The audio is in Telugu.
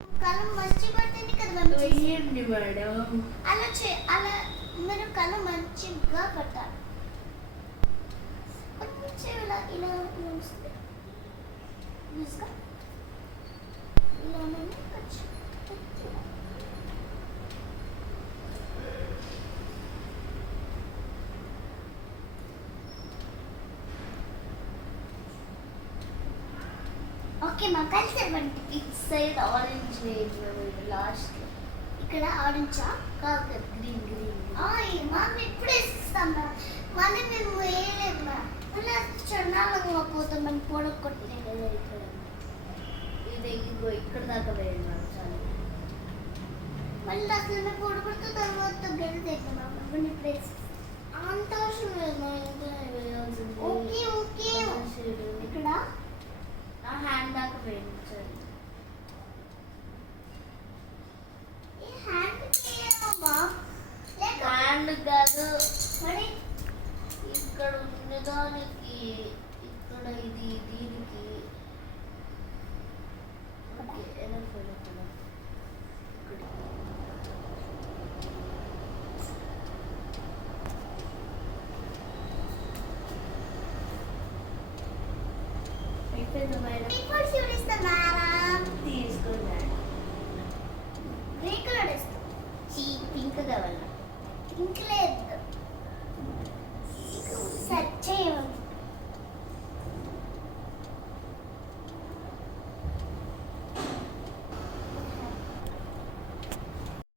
కలం మంచి పట్టింది కదా మంచి వేయండి మేడం. అలా మీరు కలం మంచిగా కట్టాలి. కొంచెం ఇలా ఇలా వస్తుంది లూజ్గా ఇలా కొంచెం ఓకే మా కలిసి ఇవ్వండి. ఇట్ సైడ్ ఆరెంజ్ వేయండి లాస్ట్ లో. ఇక్కడ ఆరెంజా కాదు కదా, గ్రీన్ గ్రీన్. మనం ఇప్పుడే ఇస్తాం మళ్ళీ మేము వేయలేము మళ్ళీ చండాలంగా పోతాం మనం పొడగొట్టి ఇక్కడ ఇది ఇదిగో ఇక్కడ దాకా వేయండి మేడం చాలు. మళ్ళీ అసలు మేము పొడగొట్టిన తర్వాత గడి తెచ్చాం మనం ఇప్పుడే అంత అవసరం లేదు మనం ఇంకా వేయాల్సింది. ఓకే ఓకే ఇక్కడ నా హ్యాండ్ దాకా వేయండి చాలు. హ్యాండ్ కాదు మరి ఇక్కడ ఉన్నదానికి ఇక్కడ ఇది దీనికి ఓకే ఎనఫ్ ఎనఫ్ ఎనఫ్. అయిపోయింది మేడం. ఇప్పుడు చూపిస్తున్నారా తీసుకోండి మేడం. గ్రీన్ కలర్ ఇస్తాం పింక్ కావాలా? పింక్ లేదు